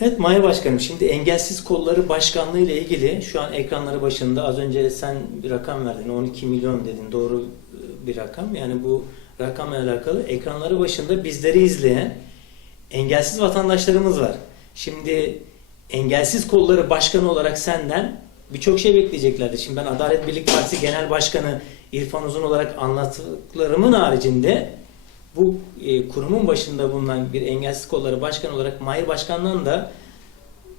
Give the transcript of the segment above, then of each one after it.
Evet Maya Başkanım şimdi Engelsiz Kolları Başkanlığı ile ilgili şu an ekranları başında az önce sen bir rakam verdin 12 milyon dedin doğru e, bir rakam yani bu rakamla alakalı ekranları başında bizleri izleyen engelsiz vatandaşlarımız var. Şimdi Engelsiz Kolları Başkanı olarak senden birçok şey bekleyeceklerdi. Şimdi ben Adalet Birlik Partisi Genel Başkanı İrfan Uzun olarak anlattıklarımın haricinde bu e, kurumun başında bulunan bir engelsiz kolları başkan olarak Mahir Başkan'dan da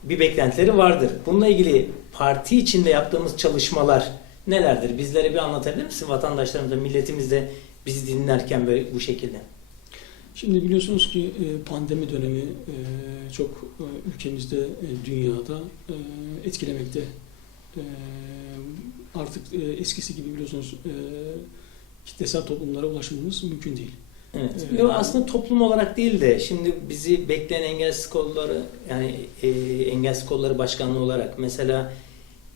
bir beklentileri vardır. Bununla ilgili parti içinde yaptığımız çalışmalar nelerdir? Bizlere bir anlatabilir misin? Vatandaşlarımıza, milletimiz de bizi dinlerken böyle bu şekilde. Şimdi biliyorsunuz ki e, pandemi dönemi e, çok e, ülkemizde, dünyada etkilemekte. Artık eskisi gibi biliyorsunuz kitlesel toplumlara ulaşmamız mümkün değil. Evet. Yo, aslında toplum olarak değil de şimdi bizi bekleyen engelsiz kolları yani e, engelsiz kolları başkanlığı olarak mesela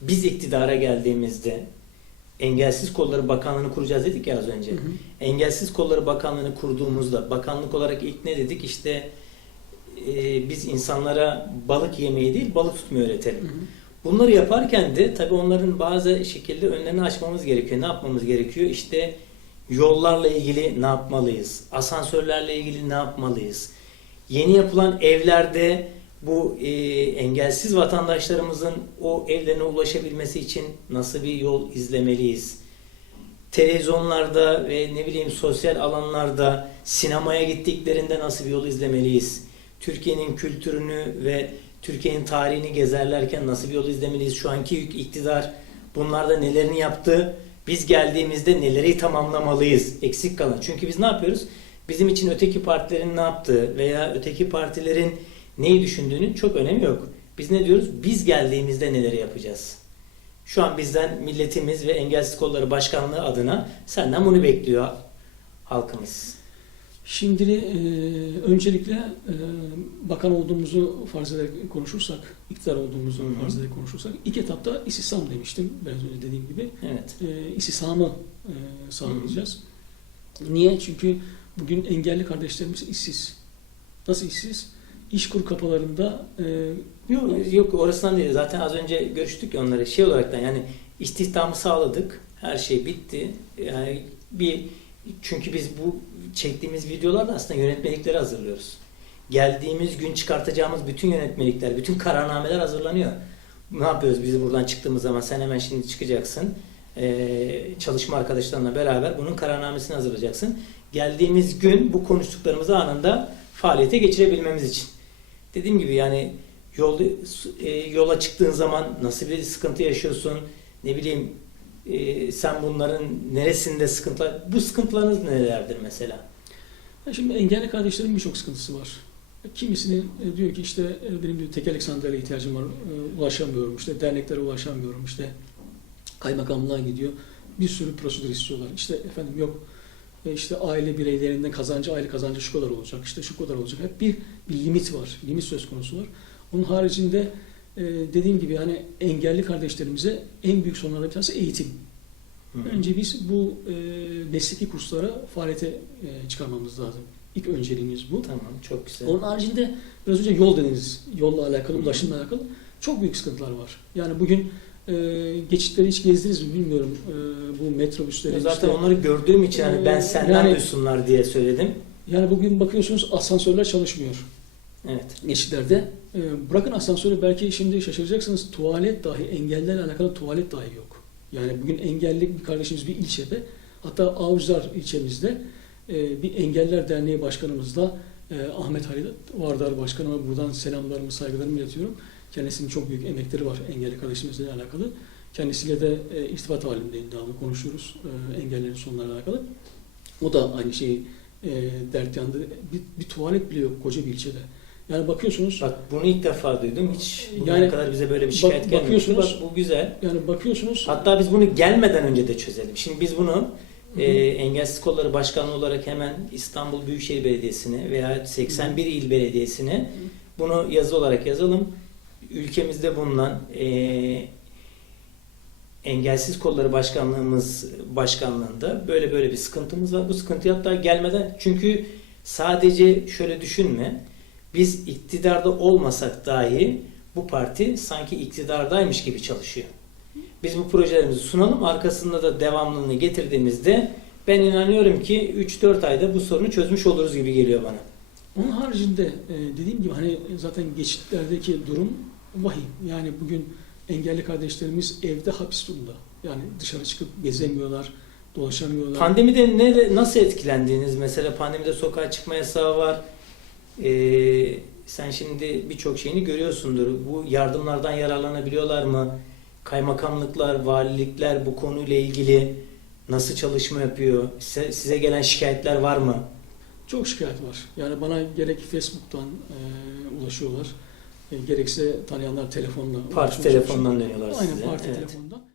biz iktidara geldiğimizde engelsiz kolları bakanlığını kuracağız dedik ya az önce. Hı hı. Engelsiz Kolları Bakanlığı'nı kurduğumuzda bakanlık olarak ilk ne dedik? İşte e, biz insanlara balık yemeyi değil balık tutmayı öğretelim. Hı hı. Bunları yaparken de tabii onların bazı şekilde önlerini açmamız gerekiyor. Ne yapmamız gerekiyor? İşte yollarla ilgili ne yapmalıyız? Asansörlerle ilgili ne yapmalıyız? Yeni yapılan evlerde bu e, engelsiz vatandaşlarımızın o evlerine ulaşabilmesi için nasıl bir yol izlemeliyiz? televizyonlarda ve ne bileyim sosyal alanlarda sinemaya gittiklerinde nasıl bir yol izlemeliyiz? Türkiye'nin kültürünü ve Türkiye'nin tarihini gezerlerken nasıl bir yol izlemeliyiz? Şu anki iktidar bunlarda nelerini yaptı? Biz geldiğimizde neleri tamamlamalıyız? Eksik kalan. Çünkü biz ne yapıyoruz? Bizim için öteki partilerin ne yaptığı veya öteki partilerin neyi düşündüğünün çok önemi yok. Biz ne diyoruz? Biz geldiğimizde neleri yapacağız? Şu an bizden milletimiz ve Engelsiz Kolları Başkanlığı adına senden bunu bekliyor halkımız. Şimdi e, öncelikle e, bakan olduğumuzu farz ederek konuşursak, iktidar olduğumuzu Hı hı. farz ederek konuşursak, ilk etapta istihdam demiştim biraz önce dediğim gibi. Evet. e, istihdamı e, sağlayacağız. Niye? Çünkü bugün engelli kardeşlerimiz işsiz. Nasıl işsiz? İşkur kapılarında e, Yok, yok orasından değil. Zaten az önce görüştük ya onları. Şey olaraktan yani istihdamı sağladık. Her şey bitti. Yani bir çünkü biz bu çektiğimiz videolarda aslında yönetmelikleri hazırlıyoruz. Geldiğimiz gün çıkartacağımız bütün yönetmelikler, bütün kararnameler hazırlanıyor. Ne yapıyoruz biz buradan çıktığımız zaman? Sen hemen şimdi çıkacaksın. Ee, çalışma arkadaşlarınla beraber bunun kararnamesini hazırlayacaksın. Geldiğimiz gün bu konuştuklarımızı anında faaliyete geçirebilmemiz için. Dediğim gibi yani yolda e, yola çıktığın zaman nasıl bir sıkıntı yaşıyorsun? Ne bileyim e, sen bunların neresinde sıkıntılar? Bu sıkıntılarınız nelerdir mesela? şimdi engelli kardeşlerin birçok sıkıntısı var. Kimisinin e, diyor ki işte e, benim diyor tekerlek sandalyeye ihtiyacım var, e, ulaşamıyorum, işte derneklere ulaşamıyorum, işte kaymakamlığa gidiyor. Bir sürü prosedür istiyorlar. İşte efendim yok işte aile bireylerinden kazancı, aile kazancı şu kadar olacak, işte şu kadar olacak. Hep bir, bir limit var, limit söz konusu var. Onun haricinde e, dediğim gibi hani engelli kardeşlerimize en büyük sorunlardan bir tanesi eğitim. Önce biz bu e, mesleki kurslara faaliyete e, çıkarmamız lazım. İlk önceliğimiz bu. Tamam çok güzel. Onun haricinde biraz önce yol dediniz. Yolla alakalı, ulaşımla alakalı çok büyük sıkıntılar var. Yani bugün e, geçitleri hiç gezdiniz mi bilmiyorum. E, bu metrobüsleri. Zaten işte- onları gördüğüm için hani ben Ee, senden yani- duysunlar diye söyledim. Yani bugün bakıyorsunuz asansörler çalışmıyor Evet. geçitlerde. E, bırakın asansörü belki şimdi şaşıracaksınız. Tuvalet dahi engellerle alakalı tuvalet dahi yok. Yani bugün engelli bir kardeşimiz bir ilçede hatta Avcılar ilçemizde e, bir Engeller Derneği Başkanımızla e, Ahmet Halil Vardar Başkanıma buradan selamlarımı, saygılarımı iletiyorum. Kendisinin çok büyük emekleri var engelli kardeşimizle alakalı. Kendisiyle de e, irtibat halindeyim devamlı konuşuyoruz e, engellerin sorunlarıyla alakalı. O da aynı şeyi e, dert yandı. Bir, bir tuvalet bile yok koca bir ilçede. Yani bakıyorsunuz Bak bunu ilk defa duydum. Hiç bugüne Yani kadar bize böyle bir bak- şikayet. Bak bakıyorsunuz- bu güzel. yani bakıyorsunuz Hatta biz bunu gelmeden önce de çözelim. Şimdi biz bunu Hı hı. e, Engelsiz Kolları Başkanlığı olarak hemen İstanbul Büyükşehir Belediyesi'ne veya 81 il belediyesine bunu yazı olarak yazalım. Ülkemizde bulunan e, Engelsiz Kolları Başkanlığımız başkanlığında böyle böyle bir sıkıntımız var. Bu sıkıntı hatta gelmeden çünkü sadece şöyle düşünme. Biz iktidarda olmasak dahi bu parti sanki iktidardaymış gibi çalışıyor. Biz bu projelerimizi sunalım. Arkasında da devamlılığını getirdiğimizde ben inanıyorum ki 3-4 ayda bu sorunu çözmüş oluruz gibi geliyor bana. Onun haricinde e, dediğim gibi hani zaten geçitlerdeki durum vahim. Yani bugün engelli kardeşlerimiz evde hapis durumda. Yani dışarı çıkıp gezemiyorlar, dolaşamıyorlar. Pandemide ne, nasıl etkilendiniz? Mesela pandemide sokağa çıkma yasağı var. Ee, sen şimdi birçok şeyini görüyorsundur. Bu yardımlardan yararlanabiliyorlar mı? Kaymakamlıklar, valilikler bu konuyla ilgili nasıl çalışma yapıyor? Size, size gelen şikayetler var mı? Çok şikayet var. Yani bana gerek Facebook'tan e, ulaşıyorlar, e, gerekse tanıyanlar telefonla Parti telefonundan dönüyorlar Aynen size. parti Evet. telefonundan.